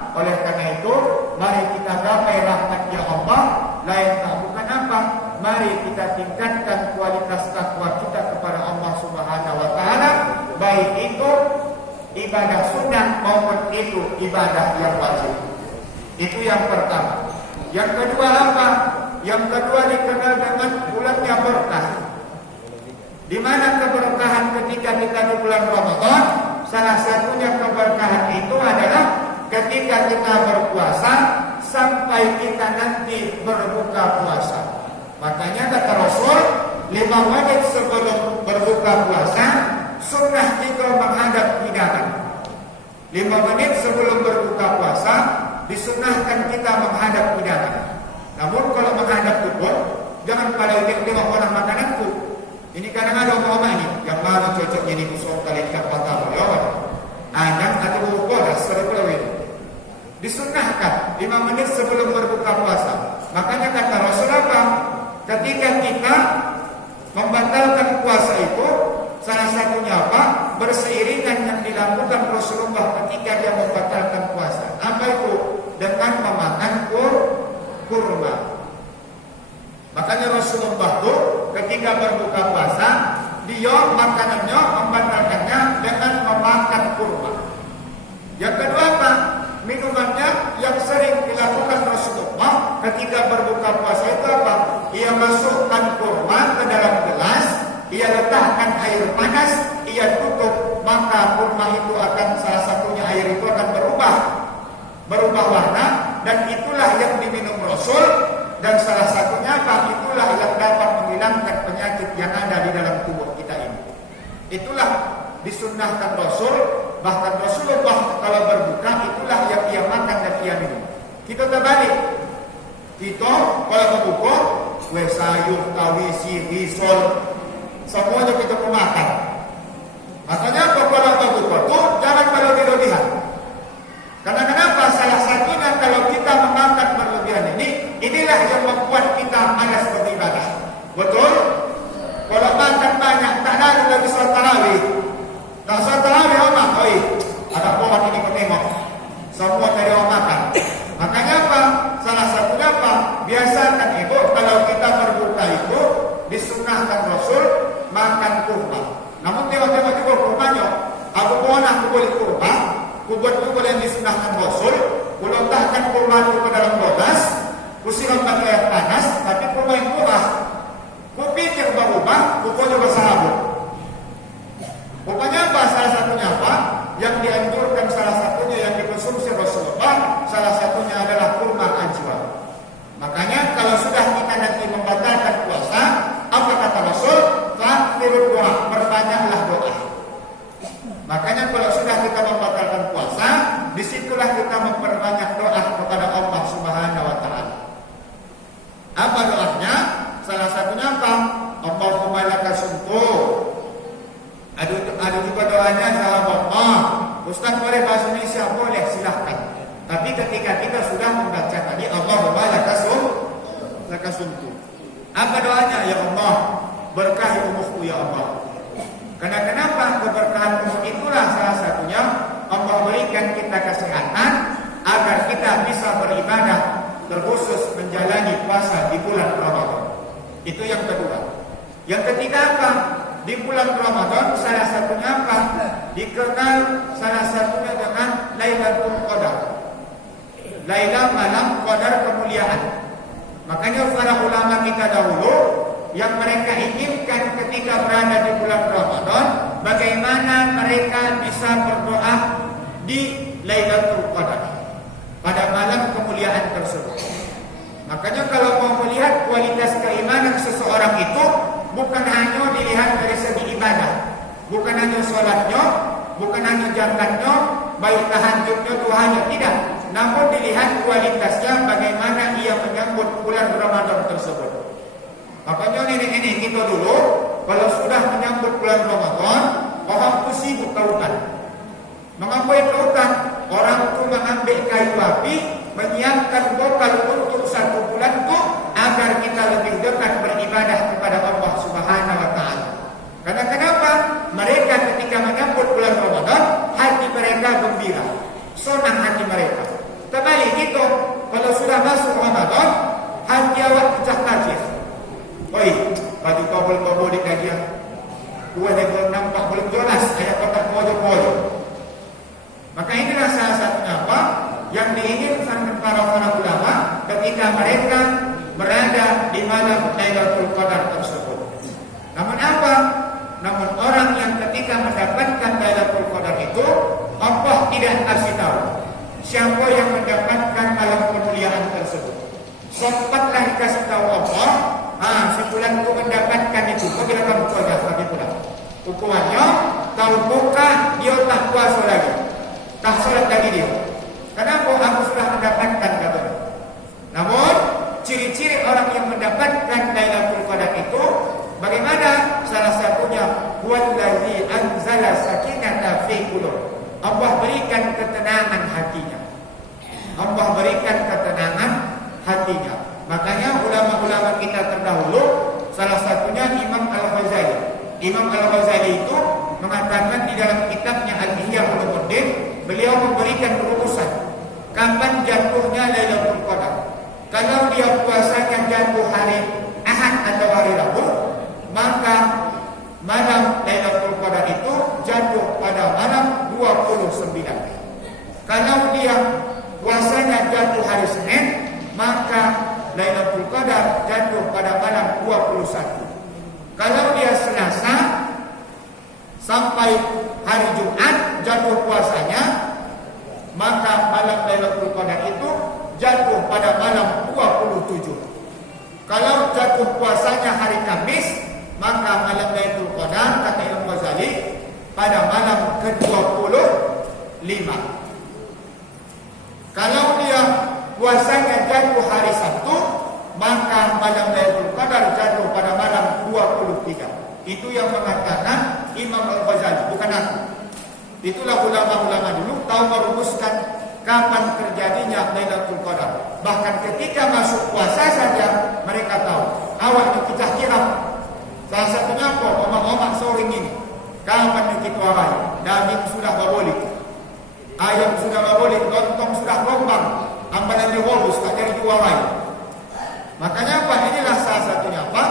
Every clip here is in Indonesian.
Oleh karena itu, mari kita gapai rahmatnya Allah. Lain tak bukan apa? Mari kita tingkatkan kualitas takwa kita kepada Allah Subhanahu wa taala, baik itu ibadah sunnah maupun itu ibadah yang wajib. Itu yang pertama. Yang kedua apa? Yang kedua dikenal dengan bulannya berkah. Di mana keberkahan ketika kita di bulan Ramadan? Salah satunya keberkahan itu adalah ketika kita berpuasa sampai kita nanti berbuka puasa. Makanya kata Rasul, 5 menit sebelum berbuka puasa sunnah kita menghadap hidangan. 5 menit sebelum berbuka puasa disunnahkan kita menghadap hidangan. Namun kalau menghadap kubur, jangan pada tengok orang makananku. Ini kadang ada orang ini yang mana cocok jadi musuh kali ikat patah beliau. Anak atau berbuka seru ini. Disunnahkan 5 menit sebelum berbuka puasa. Makanya kata Rasul apa? Ketika kita membatalkan puasa itu, salah satunya apa? Berseiringan yang dilakukan Rasulullah ketika dia membatalkan puasa. Apa itu? Dengan memakan kurma. Makanya Rasulullah itu ketika berbuka puasa, dia makanannya membatalkannya dengan memakan kurma. Yang kedua apa? Minumannya yang sering dilakukan Rasulullah ketika berbuka puasa itu apa? Ia masukkan kurma ke dalam gelas, ia letakkan air panas, ia tutup, maka kurma itu akan salah satunya air itu akan berubah warna, dan itulah yang diminum Rasul. Dan salah satunya apa? Itulah yang dapat menghilangkan penyakit yang ada di dalam tubuh kita ini. Itulah disunnahkan Rasul. Bahkan Rasulullah kalau berbuka itulah yang ia makan dan ia minum. Kita terbalik. Kita kalau berbuka, sayur, tawisi, risol, semuanya kita makan. Makanya kalau berbuka itu jangan kalau berlebihan. Karena kenapa? Salah satunya kalau kita memakan berlebihan inilah yang membuat kita malas beribadah. Betul? Kalau makan banyak, tak ada lagi sholat tarawih. Tak sholat tarawih apa? Oi, ada pohon ini kau tengok. Semua dari orang makan. Makanya apa? Salah satunya apa? Biasakan ibu kalau kita berbuka itu disunnahkan Rasul makan kurma. Namun tengok-tengok juga kurmanya. Aku mohon aku boleh kurma. Kubuat yang disunnahkan Rasul. Ku letakkan kurma itu ke dalam gelas. Ku siram pakai air panas. Tapi kurma yang murah. Ku pikir berubah. Ku boleh bersahabat. Pokoknya apa? Salah satunya apa? Yang dianjurkan salah satunya yang dikonsumsi Rasulullah, salah satunya adalah kurma ajwa. Makanya kalau sudah kita nanti membatalkan puasa, apa kata Rasul? Fakthirud doa, perbanyaklah doa. Makanya kalau sudah kita membatalkan puasa, disitulah kita memperbanyak doa kepada Allah Subhanahu wa taala. Apa doanya? Salah satunya apa? Allahumma laka sumtu. Ada juga doanya sahabat. Ustaz boleh bahasa Indonesia? Boleh, silahkan. Tapi ketika kita sudah membaca tadi Allahumma lakasumtu. Apa doanya? Ya Allah, berkahi umurku ya Allah. Karena kenapa? Keberkahan umur itulah salah satunya Allah berikan kita kesehatan agar kita bisa beribadah, terkhusus menjalani puasa di bulan Ramadan. Itu yang kedua. Yang ketiga apa? Di bulan Ramadan salah satunya apa? Dikenal salah satunya dengan Lailatul Qadar. Lailah malam qadar kemuliaan. Makanya para ulama kita dahulu yang mereka inginkan ketika berada di bulan Ramadan, bagaimana mereka bisa berdoa di Lailatul Qadar pada malam kemuliaan tersebut. Makanya kalau mau melihat kualitas keimanan seseorang itu, bukan hanya dilihat dari segi ibadah, bukan hanya sholatnya, bukan hanya zakatnya, baik tahajudnya, duhanya, tidak. Namun dilihat kualitasnya bagaimana ia menyambut bulan Ramadan tersebut. Makanya nenek-nenek kita dulu, kalau sudah menyambut bulan Ramadan, orang itu sibuk tautan. Mengambil tautan, orang itu mengambil kayu api, menyiapkan bekal untuk 1 bulan itu agar kita lebih dekat beribadah kepada Allah Subhanahu wa taala. Karena kenapa? Mereka ketika menyambut bulan Ramadan, hati mereka gembira, senang hati mereka. dua level nampak belum jelas ayat kotak pojok-pojok. Maka inilah salah satunya apa yang diinginkan para ulama ketika mereka berada di malam Lailatul Qadar tersebut. Namun apa? Namun orang yang ketika mendapatkan Lailatul Qadar itu Allah tidak kasih tahu siapa yang mendapatkan malam kemuliaan tersebut. Sempatlah dikasih tahu Allah, si fulan itu mendapatkan itu. Kau kira kamu keluarga lagi pulang. Hukumannya, kau buka dia tak puasa lagi, tak sholat lagi dia. Kenapa? Aku sudah mendapatkan katanya. Namun ciri-ciri orang yang mendapatkan Lailatul Qadar itu bagaimana? Salah satunya wallazi anzala sakinata fi qulub. Allah berikan ketenangan hatinya. Allah berikan ketenangan hatinya. Makanya ulama-ulama kita terdahulu, salah satunya Imam Al-Ghazali. Imam Al-Ghazali itu mengatakan di dalam kitabnya Al-Ihya Ulumuddin, beliau memberikan rumusan kapan jatuhnya Lailatul Qadar. Kalau dia puasanya jatuh hari Ahad atau hari Rabu, maka malam Lailatul Qadar itu jatuh pada malam 29. Kalau dia puasanya jatuh hari Senin, maka Lailatul Qadar jatuh pada malam 21. Kalau dia Selasa sampai hari Jumat jatuh puasanya, maka malam Lailatul Qadar itu jatuh pada malam 27. Kalau jatuh puasanya hari Kamis, maka malam Lailatul Qadar kata Imam Ghazali pada malam ke-25. Kalau dia puasanya jatuh hari Sabtu, maka malam Lailatul Qadar jatuh pada malam 23. Itu yang mengatakan Imam Al-Ghazali, bukan aku. Itulah ulama-ulama dulu tahu merumuskan kapan terjadinya Lailatul Qadar. Bahkan ketika masuk puasa saja mereka tahu. Awalnya kita kira salah satunya apa? Omak-omak sore ini. Kapan kita warai? Daging sudah boleh, ayam sudah boleh, lontong sudah rombang, ambalan dihobus tak jadi diwarai. Makanya apa? Inilah salah satunya apa?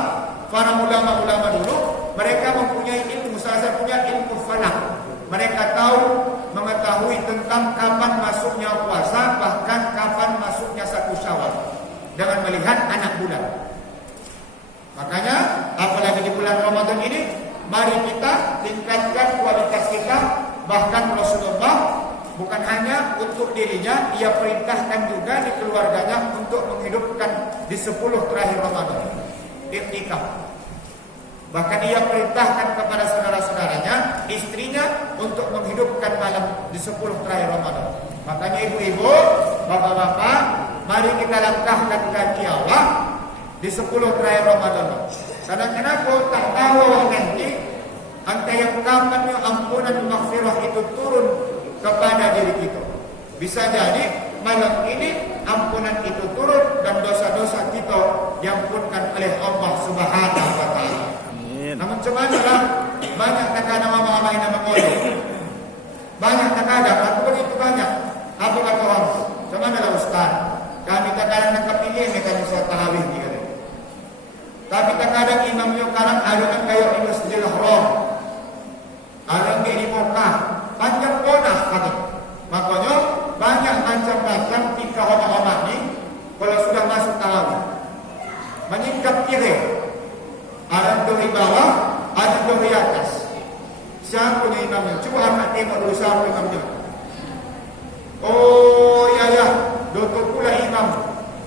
Para ulama-ulama dulu mereka mempunyai ilmu, salah satunya ilmu falak. Mereka tahu mengetahui tentang kapan masuknya puasa, bahkan kapan masuknya satu Syawal dengan melihat anak bulan. Makanya apalagi di bulan Ramadan ini, mari kita tingkatkan kualitas kita. Bahkan Rasulullah bukan hanya untuk dirinya, ia perintahkan juga di keluarganya untuk menghidupkan di 10 terakhir Ramadan iktikaf. Bahkan ia perintahkan kepada saudara-saudaranya, istrinya untuk menghidupkan malam di 10 terakhir Ramadan. Makanya ibu-ibu, bapak-bapak, mari kita langkahkan kaki awal di 10 terakhir Ramadan. Karena kenapa? Tak tahu nanti angka yang kapan ampunan maghfirah itu turun kepada diri kita. Bisa jadi malam ini ampunan itu turun dan dosa-dosa kita diampunkan oleh Allah Subhanahu wa taala. Namun cumanlah banyak kadang mama-mama yang mengolok. Banyak kadang aku begitu banyak. Apa kata orang? Cumanlah Ustaz, kami kadang nak pilih mekanisme tarawih ni kata. Tapi kadang imamnya sekarang ada kan kayak di Masjidil Haram. Ada di Mekah, panjang konah kata. Makanya banyak macam-macam tingkah orang-orang ni kalau sudah masuk tarawih. Menyingkap kiri. Ada di bawah, ada di atas. Siapa punya imamnya? Cuba anak tengok dulu siapa imamnya. Oh ya, doktor pula imam.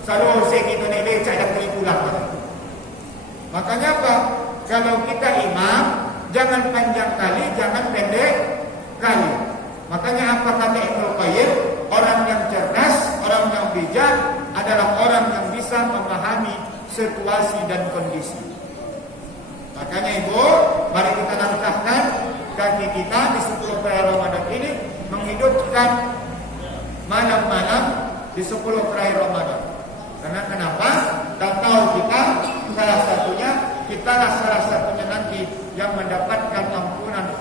Selalu saya kita ni lecak dan pergi pulang. Makanya apa? Kalau kita imam, jangan panjang kali, jangan pendek kali. Makanya apa kata Ibnu Qayyim? Orang yang cerdas, orang yang bijak adalah orang yang bisa memahami situasi dan kondisi. Makanya ibu, mari kita langkahkan kaki kita di 10 terakhir Ramadan ini menghidupkan malam-malam di 10 terakhir Ramadan. Karena kenapa? Tak tahu kita salah satunya, kitalah salah satunya nanti yang mendapatkan ampunan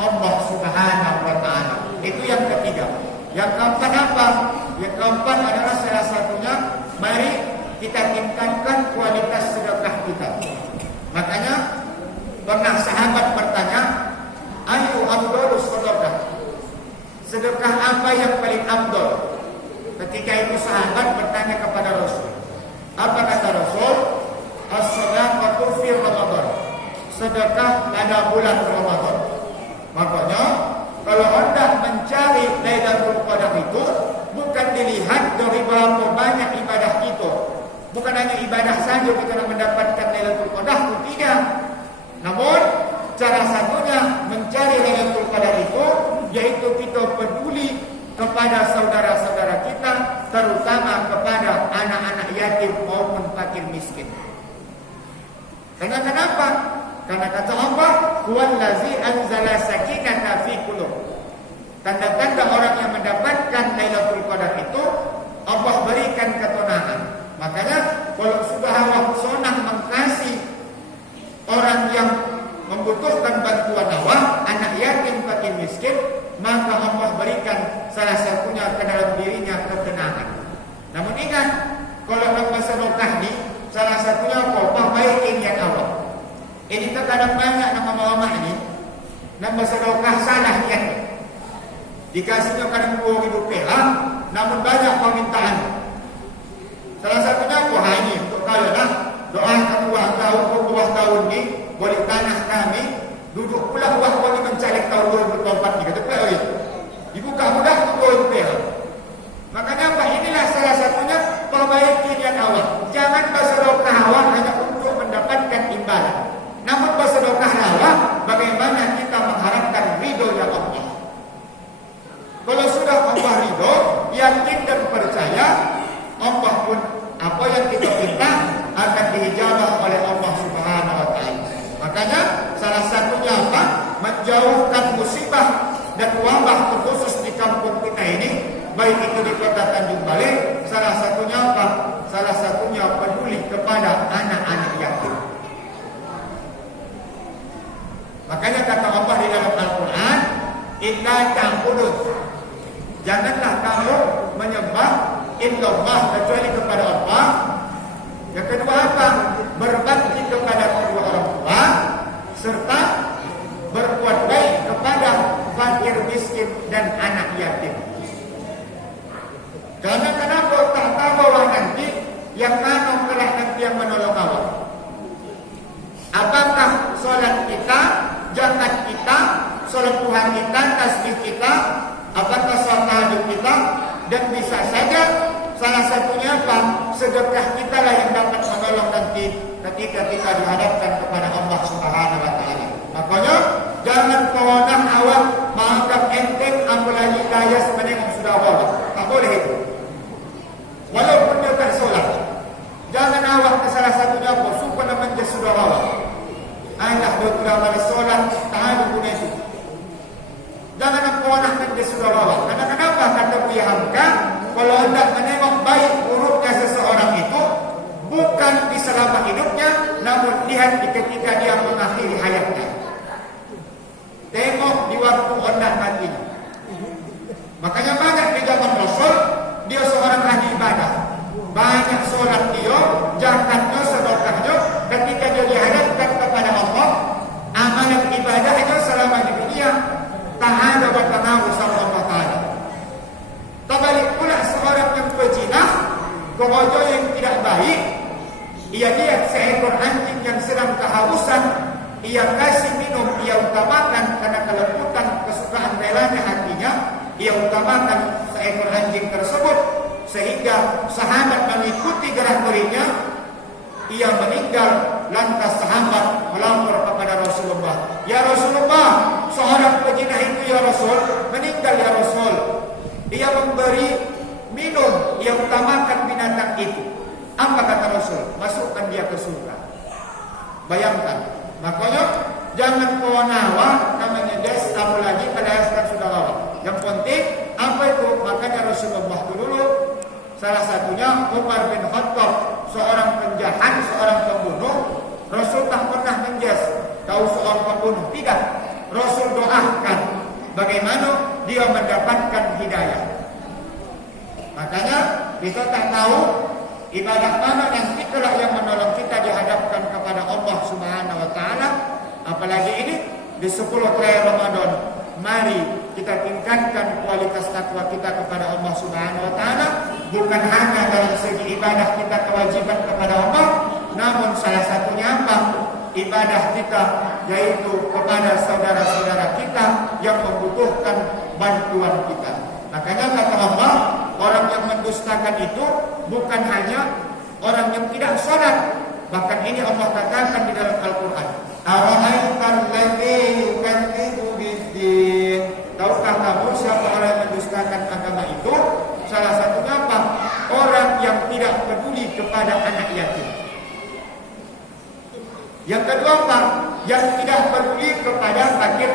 Allah Subhanahu wa taala. Itu yang ketiga. Yang keempat apa? Yang keempat adalah salah satunya, mari kita tingkatkan kualitas sedekah kita. Makanya pernah sahabat bertanya, sedekah apa yang paling afdal? Ketika itu sahabat bertanya kepada Rasul. Apa kata Rasul? As-sadaqatu fi Ramadan. Sedekah pada bulan Ramadan. Makanya kalau Anda mencari Lailatul Qadar itu bukan dilihat dari berapa banyak ibadah kita. Bukan hanya ibadah saja kita nak mendapatkan Lailatul Qadar, tidak. Namun cara satunya mencari Lailatul Qadar itu yaitu kita peduli kepada saudara-saudara kita, terutama kepada anak-anak yatim maupun fakir miskin. Karena kenapa? Karena kata Allah, "Huwallazi anzala sakinata fi qulub." Tanda-tanda orang yang mendapatkan Lailatul Qadar itu Allah berikan ketenangan. Makanya kalau sudah Allah sonang mengasihi orang yang membutuhkan bantuan Allah, anak yatim fakir miskin, maka Allah berikan salah satunya ke dalam dirinya ketenangan. Namun ingat, kalau nak bersedekah ni salah satunya apa? Perbaiki niat awak. Ini terkadang banyak nama mama ni nak bersedekah salah niatnya. Dikasihnya kadang 2,000 perak, namun banyak permintaan. Salah satunya apa? Ini untuk kalian lah. Doakan buah tahun ni boleh tanah kami duduk pula buah boleh mencari tahun 2024 ni. Kata pula lagi dibuka mudah untuk perak. Makanya apa? Inilah salah satunya perbaiki niat awak. Jangan bersedekah awak hanya untuk mendapatkan imbalan. Namun bersedekah awak bagaimana kita mengharapkan ridho yang Allah. Kalau sudah Allah ridho, yakin dan percaya, Allah pun apa yang kita minta akan diijabah oleh Allah Subhanahu wa taala. Makanya salah satunya apa? Menjauhkan musibah dan wabah terkhusus di kampung kita ini, baik itu di kota Tanjung Balai. Salah satunya apa? Salah satunya peduli kepada anak-anak yatim. Makanya kata Allah di dalam Al-Quran, "Inna ta'budun." Janganlah kamu menyembah illallah kecuali kepada Allah. Yang kedua apa? Berbakti kepada kedua orang tua serta berbuat baik kepada fakir miskin dan anak yatim. Karena kenapa tak tahu bahwa nanti yang mana kelak nanti yang menolong awak? Apakah solat kita, zakat kita, solat Tuhan kita, tasbih kita, apakah solat tahajud kita? Dan bisa saja salah satunya apa? Sedekah kita lah yang dapat menolong nanti ketika kita dihadapkan kepada Allah Subhanahu wa taala. Makanya jangan kawanan awak menganggap enteng apalagi daya sebenarnya sudah awak. Tak boleh itu. Walaupun dia tak solat, jangan awak ke salah satunya apa? Supaya namanya sudah awak. Anak dia tidak balas solat, tahajud pun itu. Jangan kawanan dia sudah awak. Karena kenapa? Kata Buya Hamka, kalau hendak menengok baik buruknya seseorang itu bukan di selama hidupnya, namun lihat ketika dia mengakhiri hayatnya. Tengok di waktu hendak matinya. Makanya banyak di zaman Rasul, dia seorang ahli ibadah. Banyak solat dia, zakatnya, sedekahnya, ketika dia dihadapkan kepada Allah, amalan ibadahnya selama di dunia tak ada berpengaruh sama Allah Ta'ala. Terbalik pula seorang yang pejinah, keroja yang tidak baik, ia lihat seekor anjing yang sedang kehausan, ia kasih minum, ia utamakan karena kelembutan kesukaan relanya hatinya, ia utamakan seekor anjing tersebut, sehingga sahabat mengikuti gerak-geriknya, ia meninggal. Lantas sahabat melapor kepada Rasulullah, "Ya Rasulullah, seorang pejinah itu ya Rasul meninggal ya Rasul. Ia memberi minum, ia utamakan binatang itu. Apa kata Rasul? Masukkan dia ke surga." Bayangkan. Makanya jangan kawan-kawan namanya des, apalagi pada hasrat sudah lama. Yang penting apa itu? Makanya Rasulullah dulu salah satunya Umar bin Khattab, seorang penjahat, seorang pembunuh. Rasul tak pernah menjas tahu seorang pembunuh, tidak. Rasul doakan bagaimana dia mendapatkan hidayah. Makanya kita tak tahu ibadah mana nanti kelak yang menolong kita dihadapkan kepada Allah Subhanahu wa taala. Apalagi ini di 10 hari Ramadan. Mari kita tingkatkan kualitas takwa kita kepada Allah Subhanahu wa taala, bukan hanya dalam segi ibadah kita kewajiban kepada Allah, namun salah satunya apa? Ibadah kita yaitu kepada saudara-saudara kita yang membutuhkan bantuan kita. Makanya kata Allah, orang yang mendustakan itu bukan hanya orang yang tidak salat. Bahkan ini Allah katakan di dalam Al-Quran, ara'aital ladzi yukadzibu biddin. Tahukah kamu siapa orang yang mendustakan agama itu? Salah satunya apa? Orang yang tidak peduli kepada anak yatim. Yang kedua apa? Yang tidak peduli kepada fakir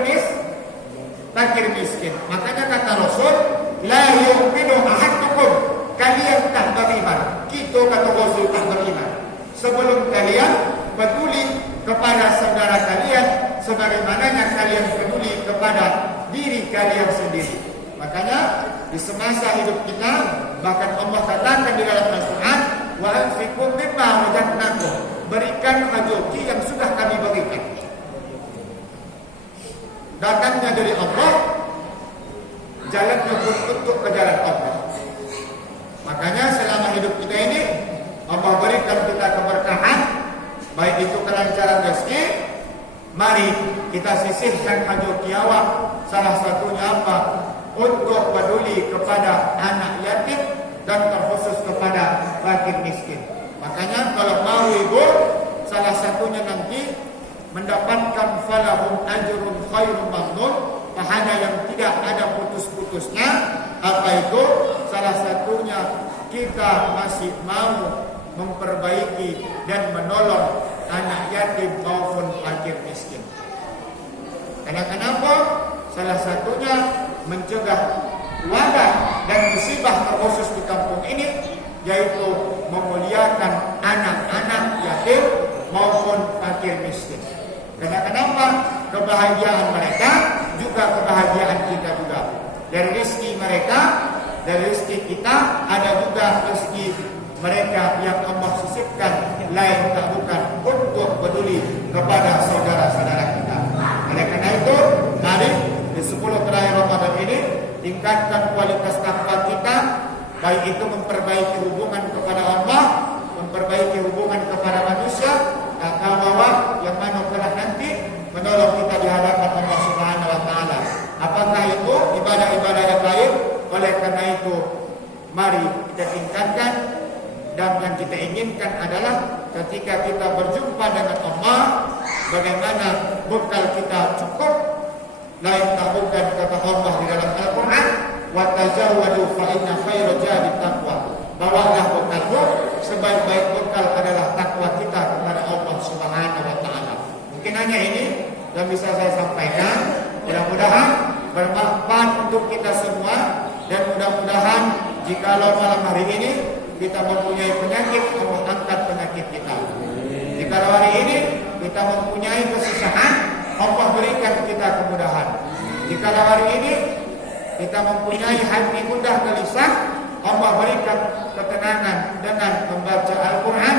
miskin. Makanya kata Rasul, la yu'minu ahadukum, kalian tak beriman. Kita kata Rasul tak beriman sebelum kalian peduli kepada saudara kalian sebagaimana kalian peduli kepada diri kalian sendiri. Makanya di semasa hidup kita, bahkan Allah katakan di dalam Al-Quran, wa anfiqu mimma razaqnakum, berikan rezeki yang sudah kami berikan. Datangnya dari Allah, jalannya pun untuk ke jalan Allah. Makanya selama hidup kita ini, Allah berikan kita keberkahan, baik itu kelancaran rezeki. Mari kita sisihkan rezeki awak. Salah satunya apa? Untuk peduli kepada anak yatim dan terkhusus kepada fakir miskin. Makanya kalau mau ibu, salah satunya nanti mendapatkan falahum ajrun khairun mamnun, pahala yang tidak ada putus-putusnya. Apa itu? Salah satunya kita masih mau memperbaiki dan menolong anak yatim maupun fakir miskin. Karena kenapa? Salah satunya mencegah wabah dan musibah terkhusus di kampung ini, yaitu memuliakan anak-anak yatim maupun fakir miskin. Karena kenapa? Kebahagiaan mereka juga kebahagiaan kita juga. Dari rezeki mereka, dari rezeki kita, ada juga rezeki mereka yang Allah sisipkan lain tak bukan untuk peduli kepada saudara-saudara kita. Oleh karena itu, mari di 10 terakhir Ramadan ini tingkatkan kualitas takwa kita, baik itu memperbaiki hubungan kepada Allah, memperbaiki hubungan kepada manusia, atau bahwa yang mana telah nanti menolong kita di hadapan Allah Subhanahu wa taala. Apakah itu ibadah-ibadah yang lain? Oleh karena itu, mari kita tingkatkan. Dan yang kita inginkan adalah ketika kita berjumpa dengan Allah, bagaimana bekal kita cukup. Lain tak bukan kata Allah di dalam Al-Quran, wa tazawwadu fa inna khairal zadi taqwa. Bawalah bekalmu, sebaik-baik bekal adalah takwa kita kepada Allah Subhanahu wa taala. Mungkin hanya ini yang bisa saya sampaikan. Mudah-mudahan bermanfaat untuk kita semua, dan mudah-mudahan jikalau malam hari ini kita mempunyai penyakit, Allah angkat penyakit kita. Jika hari ini kita mempunyai kesusahan, Allah berikan kita kemudahan. Jika hari ini kita mempunyai hati mudah gelisah, Allah berikan ketenangan dengan membaca Al-Quran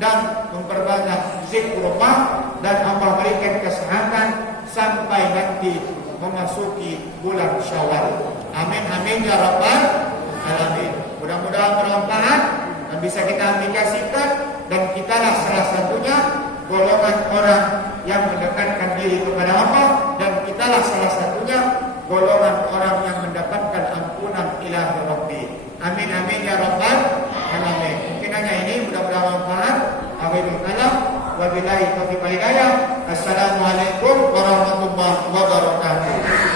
dan memperbanyak zikrullah, dan Allah berikan kesehatan sampai nanti memasuki bulan Syawal. Amin amin ya rabbal alamin. Mudah-mudahan bermanfaat dan bisa kita aplikasikan, dan kitalah salah satunya golongan orang yang mendekatkan diri kepada Allah, dan kitalah salah satunya golongan orang yang mendapatkan ampunan ilahi Rabbi. Amin amin ya rabbal alamin. Mungkin hanya ini, mudah-mudahan bermanfaat. Akhirul kalam, wabillahi taufiq wal hidayah. Assalamualaikum warahmatullahi wabarakatuh.